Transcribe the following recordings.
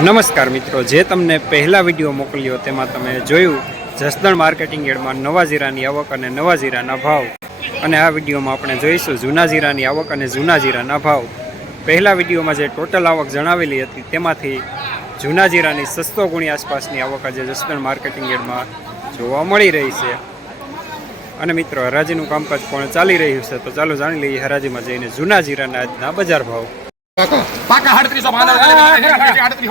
નમસ્કાર મિત્રો, જે તમને પહેલા વીડિયો મોકલ્યો તેમાં તમે જોયું, જસદણ માર્કેટિંગ યાર્ડમાં નવા જીરાની આવક અને નવા જીરાના ભાવ. અને આ વિડીયોમાં આપણે જોઈશું જૂના જીરાની આવક અને જૂના જીરાના ભાવ. પહેલા વિડીયોમાં જે ટોટલ આવક જણાવેલી હતી, તેમાંથી જૂના જીરાની સસ્તો ગુણી આસપાસની આવક આજે જસદણ માર્કેટિંગ યાર્ડમાં જોવા મળી રહી છે. અને મિત્રો, હરાજીનું કામકાજ પણ ચાલી રહ્યું છે, તો ચાલો જાણી લઈએ હરાજીમાં જઈને જૂના જીરાના આજના બજાર ભાવ. પાકા. આડત્રીસો આડત્રીસ. આડત્રીસ.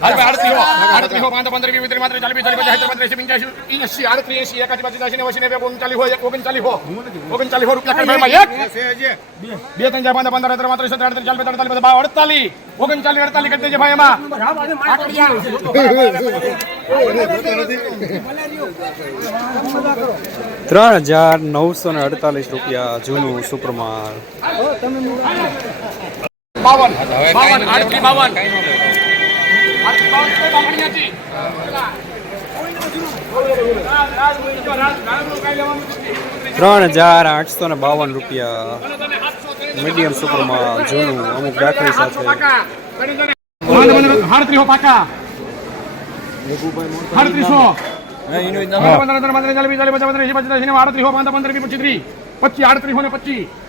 આડત્રીસ પાંચ પંદર વીસ ત્રીસ પાંત્રીસ ચાલીસ ચાલીસ પચાસ પંદર એસી પંચ્યાસી એસી આડત્રીસ એસી એકાસી પચાસ એસી નેવું નેવું ઓગણચાલીસ હોય ઓગણચાલીસ હો ઓગણચાલીસ હો રૂપિયા બે ત્રણ ચાર પાંચ પંદર ત્રણ પાંત્રીસ સત્તર અડત્રીસ ચાલીસ અડતાલીસ બાર અડતાલીસ. ઓગણચાલીસ અડતાલીસ કરી દેજે ભાઈ એમાં. ત્રણ હજાર નવસો ને અડતાલીસ રૂપિયા જૂનું સુપરમાલ બાવન બાવન બાવન ત્રણ હજાર આઠસો ને બાવન રૂપિયા મીડિયમ સુપરમાલ જૂનું અમુક દાખલી સાથે આડત્રીસો પાકા આડત્રીસો પચીસ આડત્રીસો ને પચીસ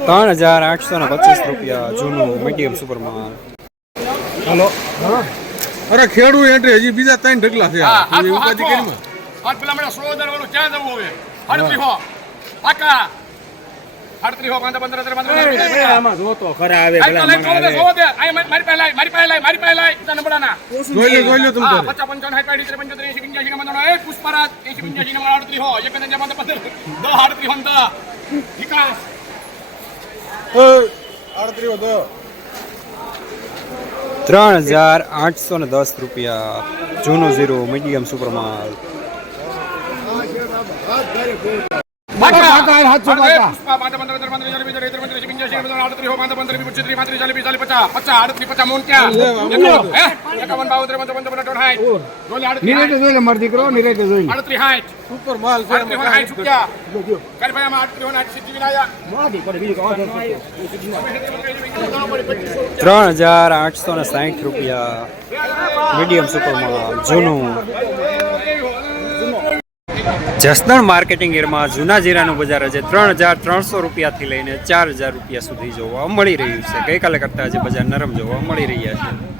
ત્રણ હજાર આઠસો ને પચીસ રૂપિયા જૂનું મીડિયમ સુપરમાલ અરે ખેડૂ એટલે હજી બીજા ત્રણ ઢગલા હા. હાથો, ઉપાધિ. કરીમાં. હાથ પેલા મને સો હજાર વાળું ક્યાં જવું હવે આડત્રીસો પાકા આડત્રીસો પાંચ પંદર. આઈ મારી મારી પાસે મારી પાસે લાય, મારી પાસે લાય. બીજા નંબરના. જોઈ લો જોઈ લો તમે પચાસ, પંચાવન, સાઠ, પાંઠ, પંચોતેર, એંશી, પંચ્યાસી, નવ્વાણું, એ પુષ્પરાજ, એંશી, પંચ્યાસી, નવ્વાણું, આડત્રીસ એક હજાર પાંચ, પંદર, દસ, આડત્રીસ દસ. ત્રણ હજાર આઠસો ને દસ રૂપિયા જૂનો ઝીરો મીડિયમ સુપરમાલ પાકા. પંચાવન, અઠાવન, સાઠ. જોઈ. આડત્રીસ, સાઠ. સુપર માલ છે આડત્રીસ હો, સાઠ છૂટ્યા. કરી ભાઈ આમાં આડત્રીસ હો ને આઠ ત્રણ હજાર આઠસો ને સાઠ રૂપિયા મીડિયમ સુપરમાલ જૂનું જસદણ માર્કેટિંગ એરમાં જૂના જીરાનું બજાર આજે ત્રણ હજાર ત્રણસો રૂપિયાથી લઈને ચાર હજાર રૂપિયા સુધી જોવા મળી રહ્યું છે. ગઈકાલે કરતાં આજે બજાર નરમ જોવા મળી રહ્યા છે.